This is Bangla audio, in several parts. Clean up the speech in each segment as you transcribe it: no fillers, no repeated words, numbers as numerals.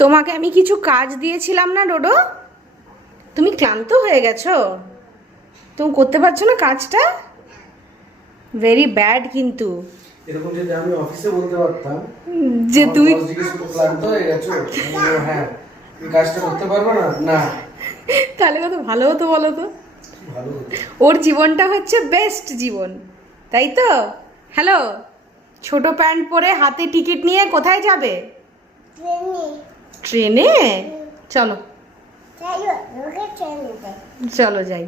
তোমাকে আমি কিছু কাজ দিয়েছিলাম না ডোডো? তুমি ক্লান্ত হয়ে গেছো, তুমি করতে পারছো না কাজটা। Very bad. কিন্তু এরকম যদি আমি অফিসে বলতে পারতাম যে তুমি ক্লান্ত হয়ে গেছো, হ্যাঁ এই কাজটা করতে পারবো না, না তাহলে কত ভালো হতো বলো তো। ভালো হতো। ওর জীবনটা হচ্ছে বেস্ট জীবন, তাই তো? হ্যালো, ছোট প্যান্ট পরে হাতে টিকিট নিয়ে কোথায় যাবে? ট্রেনে। চলো চলো যাই।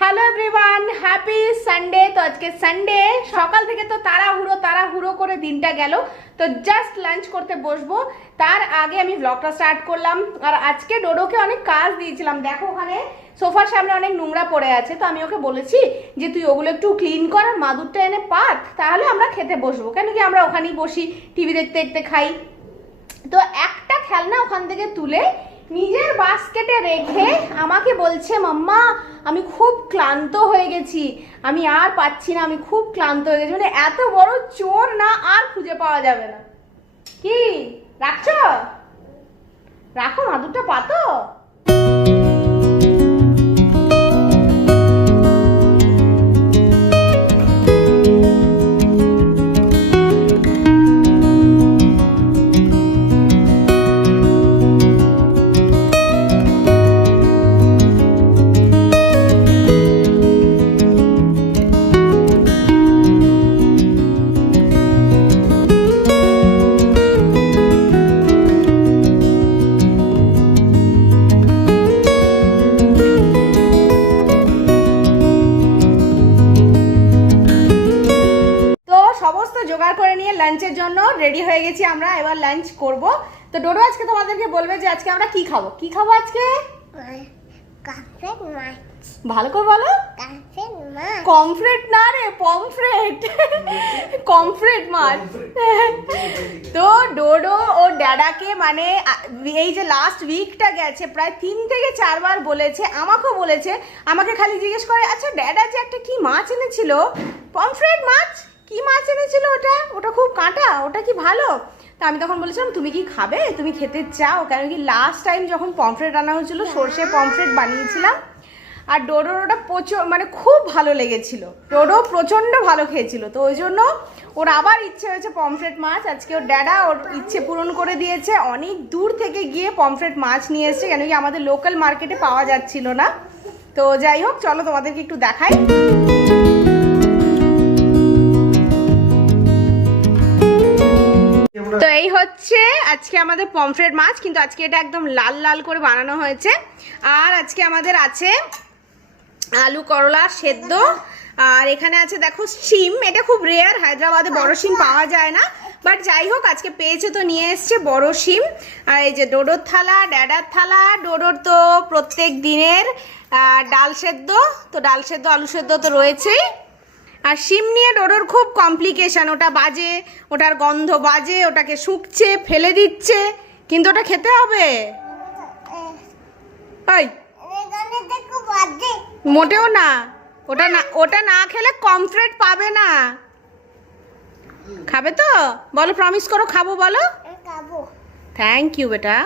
Hello everyone, happy Sunday. তো আজকে সানডে, সকাল থেকে তো তাড়াহুড়ো করে দিনটা গেল। তো জাস্ট লাঞ্চ করতে বসবো, তার আগে আমি ব্লগটা স্টার্ট করলাম। আর আজকে ডোডোকে অনেক কাজ দিয়েছিলাম। দেখো ওখানে সোফার সামনে অনেক নোংরা পড়ে আছে, তো আমি ওকে বলেছি যে তুই ওগুলো একটু ক্লিন কর আর মাদুরটা এনে পাত, তাহলে আমরা খেতে বসবো। কেন কি আমরা ওখানেই বসি, টিভি দেখতে দেখতে খাই। তো একটা খেলনা ওখান থেকে তুলে নিজের বাস্কেটে রেখে আমাকে বলছে, মাম্মা আমি খুব ক্লান্ত হয়ে গেছি, আমি আর পাচ্ছি না, আমি খুব ক্লান্ত হয়ে গেছি। মানে এত বড় চোর না আর খুঁজে পাওয়া যাবে না। কি রাখছো? রাখো, মাদুরটা পাতো। জোগাড় করে নিয়ে লাঞ্চের জন্য রেডি হয়ে গেছি আমরা, এবার লাঞ্চ করব। তো ডোডো আজকে তোমাদেরকে বলবে যে আজকে আমরা কি খাবো। কি খাবো আজকে? ভালো করে বলো। কমফ্রেট না রে, পমফ্রেট। কমফ্রেট মাছ। তো ডোডো ও ড্যাডাকে মানে এই যে লাস্ট উইকটা গেছে প্রায় 3 থেকে 4 বার বলেছে, আমাকেও বলেছে। আমাকে খালি জিজ্ঞেস করে, আচ্ছা ড্যাডা যে একটা কি মাছ এনেছিল, পমফ্রেট মাছ, কি মাছ এনেছিল ওটা? ওটা খুব কাঁটা, ওটা কি ভালো? তা আমি তখন বলেছিলাম তুমি কি খাবে, তুমি খেতে চাও? কেন কি লাস্ট টাইম যখন পমফ্রেট রান্না হয়েছিল সর্ষে পমফ্রেট বানিয়েছিলাম, আর ডোডোর ওটা মানে খুব ভালো লেগেছিল। ডোডো প্রচণ্ড ভালো খেয়েছিল, তো ওই জন্য ওর আবার ইচ্ছে হয়েছে পমফ্রেট মাছ। আজকে ওর ড্যাডা ওর ইচ্ছে পূরণ করে দিয়েছে, অনেক দূর থেকে গিয়ে পমফ্রেট মাছ নিয়ে এসছে, কেন কি আমাদের লোকাল মার্কেটে পাওয়া যাচ্ছিল না। তো যাই হোক, চলো তোমাদেরকে একটু দেখাই। তো এই হচ্ছে আজকে আমাদের পমফ্রেট মাছ, কিন্তু আজকে এটা একদম লাল লাল করে বানানো হয়েছে। আর আজকে আমাদের আছে আলু করলা সেদ্ধ, আর এখানে আছে দেখো শিম। এটা খুব রেয়ার, হায়দ্রাবাদে বড় শিম পাওয়া যায় না, বাট যাই হোক আজকে পেয়েছে তো নিয়ে এসছে বড় শিম। আর এই যে ডোডোর থালা, ড্যাডার থালা। ডোডোর তো প্রত্যেক দিনের ডাল সেদ্ধ, তো ডাল সেদ্ধ আলু সেদ্ধ তো রয়েছেই। আর শিম নিয়ে ডোডোর খুব কমপ্লিকেশন, ওটা বাজে, ওটার গন্ধ বাজে, ওটাকে শুকছে ফেলে দিচ্ছে, কিন্তু ওটা খেতে হবে। ওই মোটেও না, ওটা না খেলে কমফ্রেট পাবে না। খাবে তো? বলো, প্রমিস করো খাবো, বলো। থ্যাংক ইউ বেটা।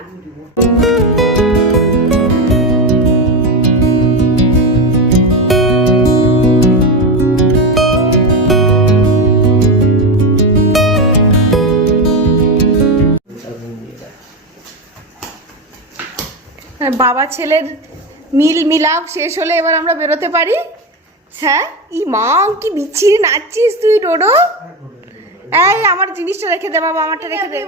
বাবা ছেলের মিলাপ শেষ হলে এবার আমরা বেরোতে পারি। হ্যাঁ, ই মা কি বিচ্ছিরি নাচছিস তুই ডোডো। এই আমার জিনিসটা রেখে দে বাবা, আমারটা রেখে দে।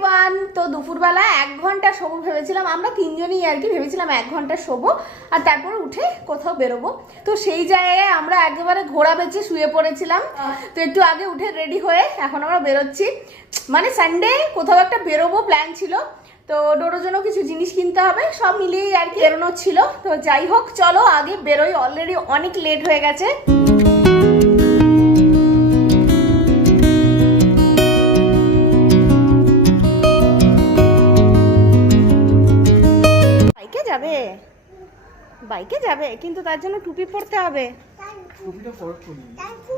তো দুপুরবেলা 1 ঘন্টা শোবো ভেবেছিলাম, আমরা তিনজনই আর কি ভেবেছিলাম 1 ঘন্টা শোবো আর তারপরে উঠে কোথাও বেরোবো। তো সেই জায়গায় আমরা একেবারে ঘোড়া বেঁচে শুয়ে পড়েছিলাম। তো একটু আগে উঠে রেডি হয়ে এখন আমরা বেরোচ্ছি, মানে সানডে কোথাও একটা বেরোবো প্ল্যান ছিল। তো ডোডোর জন্য কিছু জিনিস কিনতে হবে, সব মিলিয়েই আর কি বেরোনো ছিল। তো যাই হোক চলো আগে বেরোই, অলরেডি অনেক লেট হয়ে গেছে। বাইকে যাবে কিন্তু তার জন্য টুপি পরতে হবে।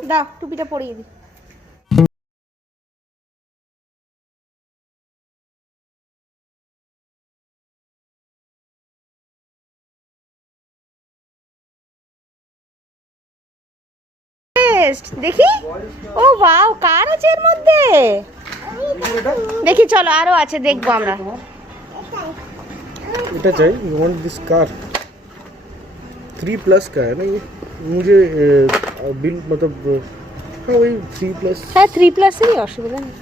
দাও টুপিটা পরিয়ে দিই। টেস্ট দেখি। ও বাও, কার আছে এর মধ্যে? দেখি চলো, আরো আছে, দেখবো আমরা। এটা চাই, यू वांट दिस कार 3+ का है ना ये। मुझे बिल मतलब हाँ वही 3+। হ্যাঁ 3+ এরই, অসুবিধা নেই।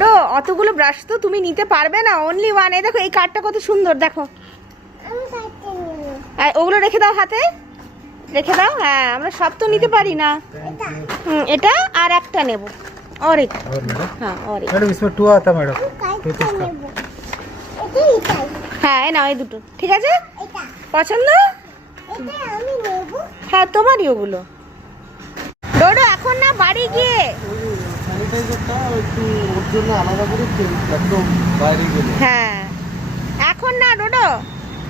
তো অতগুলো ব্রাশ তো তুমি নিতে পারবে না, অনলি ওয়ান। এই দেখো এই কার্ডটা কত সুন্দর, দেখো। ওগুলো রেখে দাও, হাতে রেখে দাও। হ্যাঁ, আমরা সব তো নিতে পারি না। এটা আর একটা নেব, और एक। हाँ और एक मैडम इसमें 2 आता मैडम। হ্যাঁ এই নাও, এই দুটো ঠিক আছে, পছন্দ? হ্যাঁ তোমারই ওগুলো। ডোডো এখন না বাড়ি গিয়ে স্যানিটাইজারটা একটু ওর জন্য আলাদা করে একদম বাইরে গেলে। হ্যাঁ এখন না ডোডো,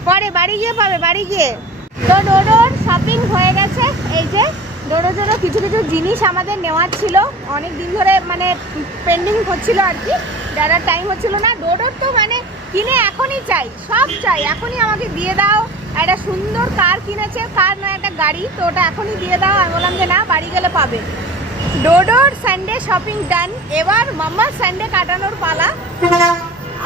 পরে বাড়ি গিয়ে পাবে, বাড়ি গিয়ে। তো ডোডোর শপিং হয়ে গেছে। এই যে ডোডোর জন্য কিছু কিছু জিনিস আমাদের নেওয়ার ছিল, অনেক দিন ধরে মানে পেন্ডিং হচ্ছিল আর কি, যারা টাইম হচ্ছিল না। ডোডোর তো মানে কিনে এখনই চাই, সব চাই, এখনই আমাকে দিয়ে দাও। একটা সুন্দর কার কিনেছে, কার নয় একটা গাড়ি, তো ওটা এখনই দিয়ে দাও। আমি বললাম যে না, বাড়ি গেলে পাবে। ডোডোর সানডে শপিং ডান, এবার মাম্মার সানডে কাটানোর পালা।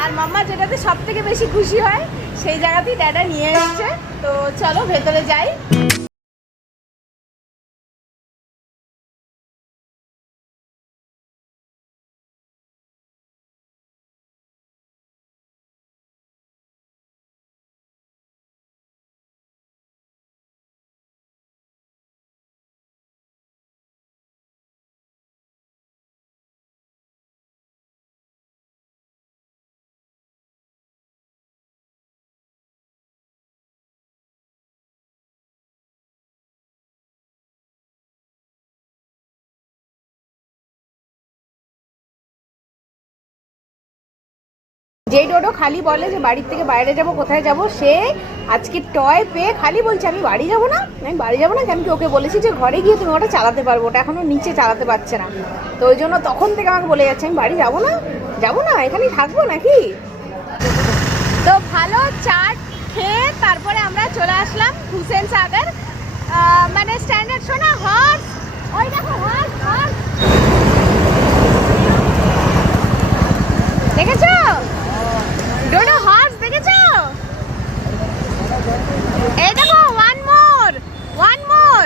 আর মাম্মা যেটাতে সব থেকে বেশি খুশি হয় সেই জায়গাতেই ড্যাডা নিয়ে এসেছে। তো চলো ভেতরে যাই। যেই ডোডো খালি বলে যে বাড়ির থেকে বাইরে যাব, কোথায় যাব, সে আজকে টয় পেয়ে খালি বলছে আমি বাড়ি যাব না, আমি বাড়ি যাব না। কেন কি ওকে বলেছি যে ঘরে গিয়ে তুমি ওটা চালাতে পারবো, ওটা এখনো নিচে চালাতে পারছে না। তো ওই জন্য তখন থেকে আমাকে বলে যাচ্ছে আমি বাড়ি যাব না, যাবো না, এখানেই থাকবো নাকি। তো ভালো চাট খেয়ে তারপরে আমরা চলে আসলাম হুসেন সাগর, মানে স্ট্যান্ডার্ড শোনা হর্স। ওই দেখো হর্স, হর্স দেখেছো ডোডো, হর্স দেখেছো? এই দেখো one more, one more.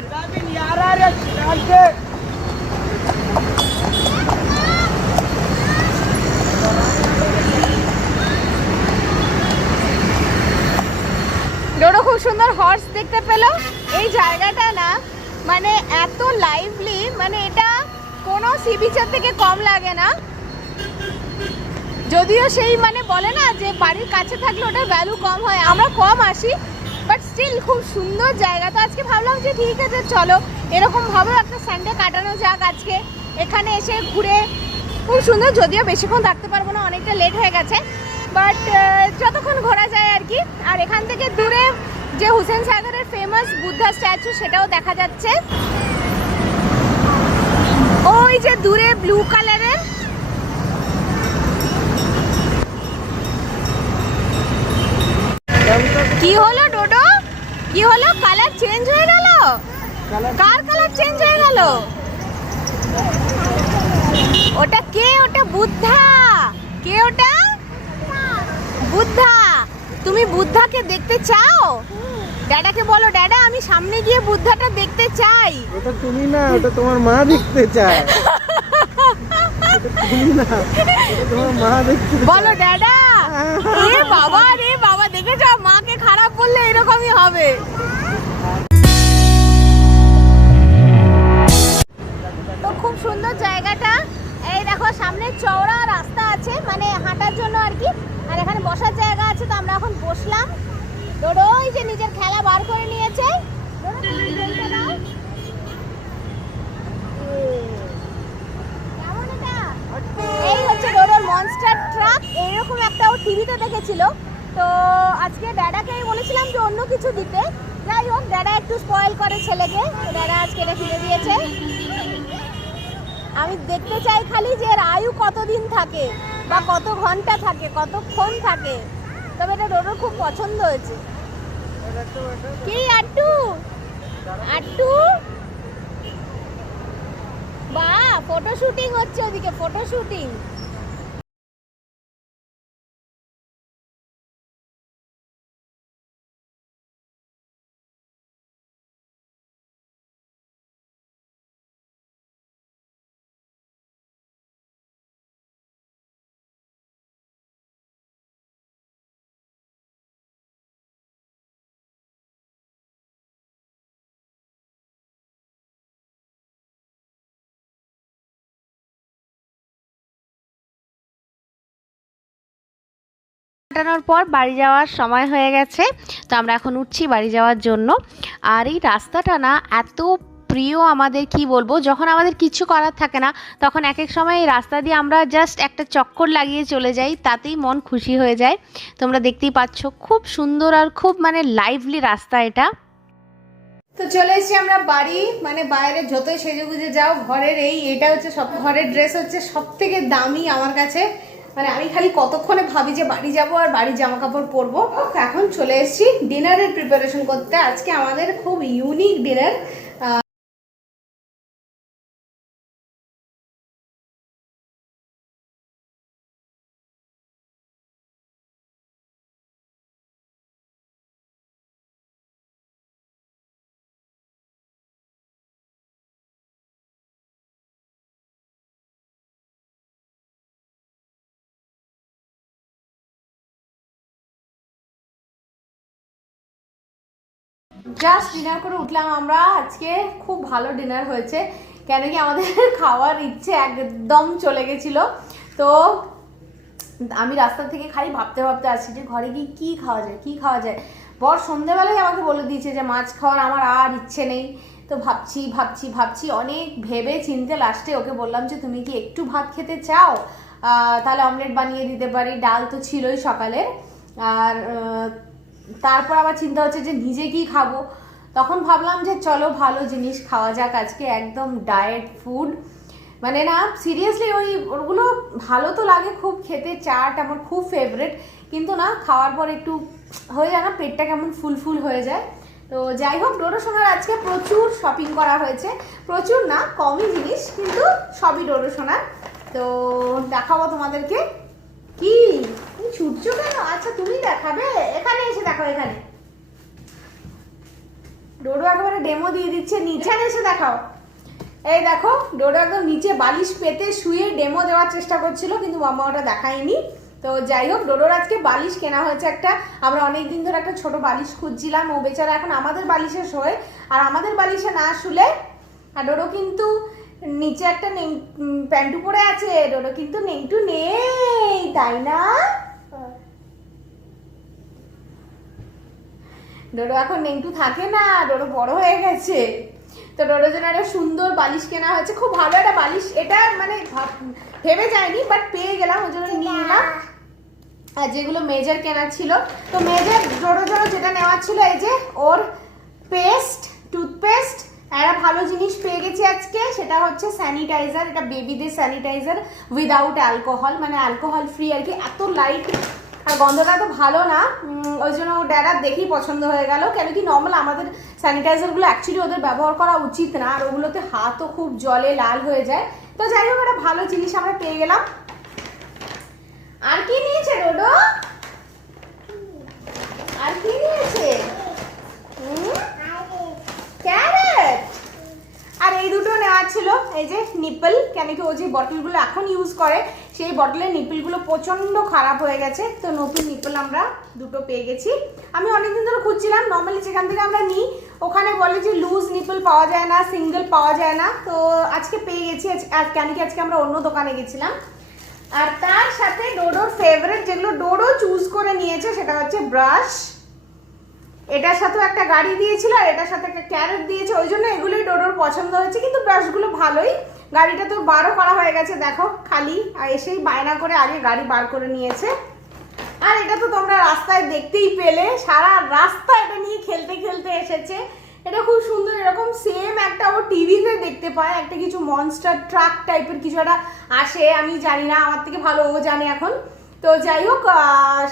Dodo খুব সুন্দর হর্স দেখতে পেলো। এই জায়গাটা না মানে এত লাইভলি, মানে এটা কোনো সি বিচের থেকে কম লাগে না। যদিও সেই মানে বলে না যে বাড়ির কাছে থাকলে ওটার ভ্যালু কম হয়, আমরা কম আসি, বাট স্টিল খুব সুন্দর জায়গা। তো আজকে ভাবলাম যে ঠিক আছে চলো এরকমভাবেও একটা সানডে কাটানো যাক আজকে, এখানে এসে ঘুরে। খুব সুন্দর, যদিও বেশিক্ষণ থাকতে পারবো না, অনেকটা লেট হয়ে গেছে, বাট যতক্ষণ ঘোরা যায় আর কি। আর এখান থেকে দূরে যে হুসেন সাগরের ফেমাস বুদ্ধা স্ট্যাচু সেটাও দেখা যাচ্ছে, ওই যে দূরে ব্লু কালারের। কি হলো ডোডো, কি হলো? কালার চেঞ্জ হয়ে গেল? কার কালার চেঞ্জ হয়ে গেল? ওটা কে? ওটা বুদ্ধা। কে ওটা? বুদ্ধা। তুমি বুদ্ধাকে দেখতে চাও? ড্যাডাকে বলো ড্যাডা আমি সামনে গিয়ে বুদ্ধাটা দেখতে চাই। ওটা তুমি না, ওটা তোমার মা দেখতে চায়। তুমি না, ওটা তোমার মা দেখতে চায়। বলো ড্যাডা। এ বাবা রে বাবা, দেখেছো মাকে খারাপ বললে এরকমই হবে। তো খুব সুন্দর জায়গাটা, এই দেখো সামনে চওড়া রাস্তা আছে মানে হাঁটার জন্য আর কি, আর এখানে বসার জায়গা আছে। তো আমরা এখন বসলাম। ডোডো ওই যে নিজের খেলা বার করে নিয়েছে। এই হচ্ছে ডোডোর মনস্টার ট্রাক, এইরকম একটা ও টিভিতে দেখেছিল। তো আজকে ড্যাডাকেই বলেছিলাম যে অন্য কিছু দিতে, যাই হোক ড্যাডা একটু স্পয়েল করে ছেলেকে, ড্যাডা আজকে এটা কিনে দিয়েছে। আমি দেখতে চাই খালি যে এর আয়ু কতদিন থাকে বা কত ঘন্টা থাকে, কতক্ষণ থাকে। তবে এটা ডোডোর খুব পছন্দ হয়েছে। কি আট্টু আট্টু বাহ, ফটো শুটিং হচ্ছে ওদিকে, ফটো শুটিং। কাটানোর পর বাড়ি যাওয়ার সময় হয়ে গেছে, তো আমরা এখন উঠছি বাড়ি যাওয়ার জন্য। আর এই রাস্তাটা না এত প্রিয় আমাদের, কি বলবো, যখন আমাদের কিছু করার থাকে না তখন এক এক সময় এই রাস্তা দিয়ে আমরা জাস্ট একটা চক্কর লাগিয়ে চলে যাই, তাতেই মন খুশি হয়ে যায়। তোমরা দেখতেই পাচ্ছ খুব সুন্দর আর খুব মানে লাইভলি রাস্তা এটা। তো চলে এসেছি আমরা বাড়ি, মানে বাইরে যতই সেজে গুজে যাও, ঘরের এটা হচ্ছে সব, ঘরের ড্রেস হচ্ছে সব থেকে দামি আমার কাছে। মানে আমি খালি কতক্ষণে ভাবি যে বাড়ি যাব আর বাড়ির জামা কাপড় পরবো। এখন চলে এসেছি ডিনারের প্রিপারেশন করতে। আজকে আমাদের খুব ইউনিক ডিনার। জাস্ট ডিনার করে উঠলাম আমরা। আজকে খুব ভালো ডিনার হয়েছে, কেন কি আমাদের খাওয়ার ইচ্ছে একদম চলে গেছিল। তো আমি রাস্তা থেকে খালি ভাবতে ভাবতে আসছি যে ঘরে গিয়ে কী খাওয়া যায়, কী খাওয়া যায়। বর সন্ধ্যেবেলায় আমাকে বলে দিয়েছে যে মাছ খাওয়ার আমার আর ইচ্ছে নেই। তো ভাবছি ভাবছি ভাবছি অনেক ভেবে চিনতে লাস্টে ওকে বললাম যে তুমি কি একটু ভাত খেতে চাও, তাহলে অমলেট বানিয়ে দিতে পারি, ডাল তো ছিলই সকালের। আর তারপর আবার চিন্তা হচ্ছে যে নিজে কি খাবো। তখন ভাবলাম যে চলো ভালো জিনিস খাওয়া যাক আজকে, একদম ডায়েট ফুড। মানে না সিরিয়াসলি ওগুলো ভালো তো লাগে খুব খেতে, চাট আমার খুব ফেভারিট, কিন্তু না খাওয়ার পর একটু হয়ে যায় না, পেটটা কেমন ফুল ফুল হয়ে যায়। তো যাই হোক, ডোডো সোনার আজকে প্রচুর শপিং করা হয়েছে, প্রচুর না কমই জিনিস, কিন্তু সবই ডোডো সোনার। তো দেখাবো তোমাদেরকে। কি তুমি ছুটছো কেন? আচ্ছা তুমি দেখাবে, এখানে এসে দেখো, এখানে ডোডো একেবারে ডেমো দিয়ে দিচ্ছে, নিচে এসে দেখাও। এই দেখো ডোডো একদম নিচে বালিশ পেতে শুয়ে ডেমো দেওয়ার চেষ্টা করছিল, কিন্তু মাম্মা ওটা দেখায়নি। তো যাই হোক, ডোডোর আজকে বালিশ কেনা হয়েছে একটা। আমরা অনেক দিন ধরে একটা ছোট বালিশ খুঁজছিলাম, ও বেচারা এখন আমাদের বালিশে শোয়, আর আমাদের বালিশে না শুলে। আর ডোডো কিন্তু নিচে একটা প্যান্টু পরে আছে, ডোডো কিন্তু নেংটু নেই, তাই না? ডোডো এখন নেংটু থাকে না, ডোডো বড় হয়ে গেছে। তো ডোডোর জন্য একটা সুন্দর বালিশ কেনা হয়েছে, খুব ভালো একটা বালিশ। এটা মানে ভেবে যায়নি, বাট পেয়ে গেলাম, ওই জন্য নিয়ে নিলাম। আর যেগুলো মেজার কেনার ছিল, তো মেজার ডোডোর জন্য যেটা নেওয়ার ছিল, এই যে ওর পেস্ট, টুথপেস্ট, একটা ভালো জিনিস পেয়ে গেছি আজকে, সেটা হচ্ছে স্যানিটাইজার। এটা বেবিদের স্যানিটাইজার উইদাউট অ্যালকোহল, মানে অ্যালকোহল ফ্রি আর কি। এত লাইট আর গন্ধটা তো ভালো না, ওই জন্য ও ড্যাডার দেখেই পছন্দ হয়ে গেল। কেন কি নর্মাল আমাদের স্যানিটাইজারগুলো অ্যাকচুয়ালি ওদের ব্যবহার করা উচিত না, আর ওগুলোতে হাতও খুব জলে লাল হয়ে যায়। তো যাই হোক, একটা ভালো জিনিস আমরা পেয়ে গেলাম। আর কি নিয়েছে ডোডো? আর কি নিয়েছে? ক্যারেট। আর এই দুটো নেওয়ার ছিল, এই যে নিপল, কেন কি ও যে বটলগুলো এখন ইউজ করে সেই বটলের নিপলগুলো প্রচণ্ড খারাপ হয়ে গেছে। তো নতুন নিপল আমরা দুটো পেয়ে গেছি। আমি অনেকদিন ধরে খুঁজছিলাম, নর্মালি যেখান থেকে আমরা নিই ওখানে বলে যে লুজ নিপল পাওয়া যায় না, সিঙ্গেল পাওয়া যায় না। তো আজকে পেয়ে গেছি, কেন কি আজকে আমরা অন্য দোকানে গেছিলাম। আর তার সাথে ডোডোর ফেভারিট যেগুলো ডোডো চুজ করে নিয়েছে, সেটা হচ্ছে ব্রাশ। এটার সাথেও একটা গাড়ি দিয়েছিল, আর এটার সাথে একটা ক্যারেট দিয়েছে, ওই জন্য এগুলোই ডোডোর পছন্দ হয়েছে। কিন্তু ব্রাশগুলো ভালোই, গাড়িটা তো বারও করা হয়ে গেছে, দেখো খালি। আর এসেই বায়না করে আগে গাড়ি বার করে নিয়েছে। আর এটা তো তোমরা রাস্তায় দেখতেই পেলে, সারা রাস্তা এটা নিয়ে খেলতে খেলতে এসেছে। এটা খুব সুন্দর, এরকম সেম একটা ও টিভিতে দেখতে পায়, একটা কিছু মনস্টার ট্রাক টাইপের কিছু একটা আসে, আমি জানি না, আমার থেকে ভালো ও জানে এখন। তো যাই হোক,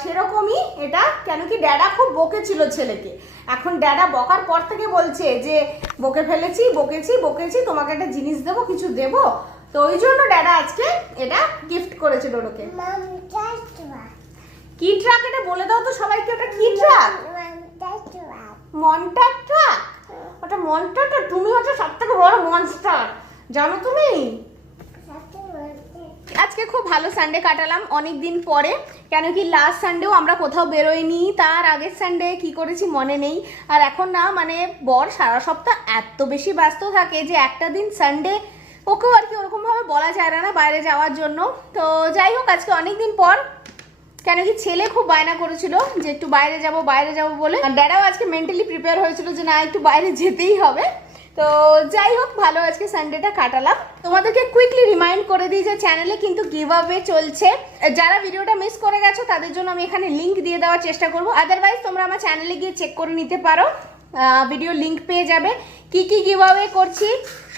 সেরকমই এটা। কেন কি ড্যাডা খুব বকেছিল ছেলেকে, এখন ড্যাডা বকার পর থেকে বলছে যে বকে ফেলেছি, বকেছি, তোমাকে একটা জিনিস দেবো, কিছু দেবো। তো ওই জন্য ড্যাডা আজকে এটা গিফট করেছে ডোডোকে। কি ট্রাক এটা বলে দাও তো সবাইকে, ওটা কি ট্রাক? Monster truck. ওটা মনস্টার, তুমি হচ্ছে সবথেকে বড় মনস্টার, জানো তুমি? আজকে খুব ভালো সানডে কাটালাম অনেক দিন পরে, কেন কি লাস্ট সানডেও আমরা কোথাও বেরোইনি, তার আগের সানডে কি করেছি মনে নেই। আর এখন না মানে বর সারা সপ্তাহ এত বেশি ব্যস্ত থাকে যে একটা দিন সানডে ওকেও আর কি ওরকমভাবে বলা যায় না বাইরে যাওয়ার জন্য। তো যাই হোক আজকে অনেক দিন পর, কেন কি ছেলে খুব বায়না করেছিল যে একটু বাইরে যাব বলে, আর ড্যাডাও আজকে মেন্টালি প্রিপেয়ার হয়েছিল যে না একটু বাইরে যেতেই হবে। তো যাই হোক ভালো আজকে সানডেটা কাটালাম। তোমাদেরকে কুইকলি রিমাইন্ড করে দিই যে চ্যানেলে কিন্তু গিভ অ্যাওয়ে চলছে, যারা ভিডিওটা মিস করে গেছো তাদের জন্য আমি এখানে লিংক দিয়ে দেওয়ার চেষ্টা করব। আদারওয়াইজ তোমরা আমার চ্যানেলে গিয়ে চেক করে নিতে পারো, ভিডিও লিংক পেয়ে যাবে। কি কি গিভ অ্যাওয়ে করছি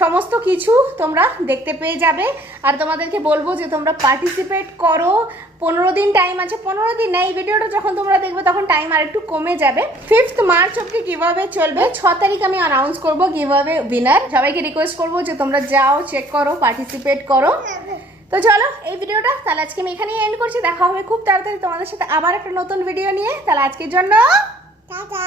সমস্ত কিছু তোমরা দেখতে পেয়ে যাবে। আর তোমাদেরকে বলবো যে তোমরা পার্টিসিপেট করো। 15 দিন টাইম আছে, 15 দিন না, এই ভিডিওটা যখন তোমরা দেখবে তখন টাইম আর একটু কমে যাবে। 5th মার্চ অবধি গিভ অ্যাওয়ে চলবে, 6 তারিখ আমি অ্যানাউন্স করবো গিভ অ্যাওয়ে উইনার। সবাইকে রিকোয়েস্ট করবো যে তোমরা যাও, চেক করো, পার্টিসিপেট করো। তো চলো এই ভিডিওটা তাহলে আজকে আমি এখানেই এন্ড করছি। দেখা হবে খুব তাড়াতাড়ি তোমাদের সাথে আবার একটা নতুন ভিডিও নিয়ে। তাহলে আজকের জন্য টাটা।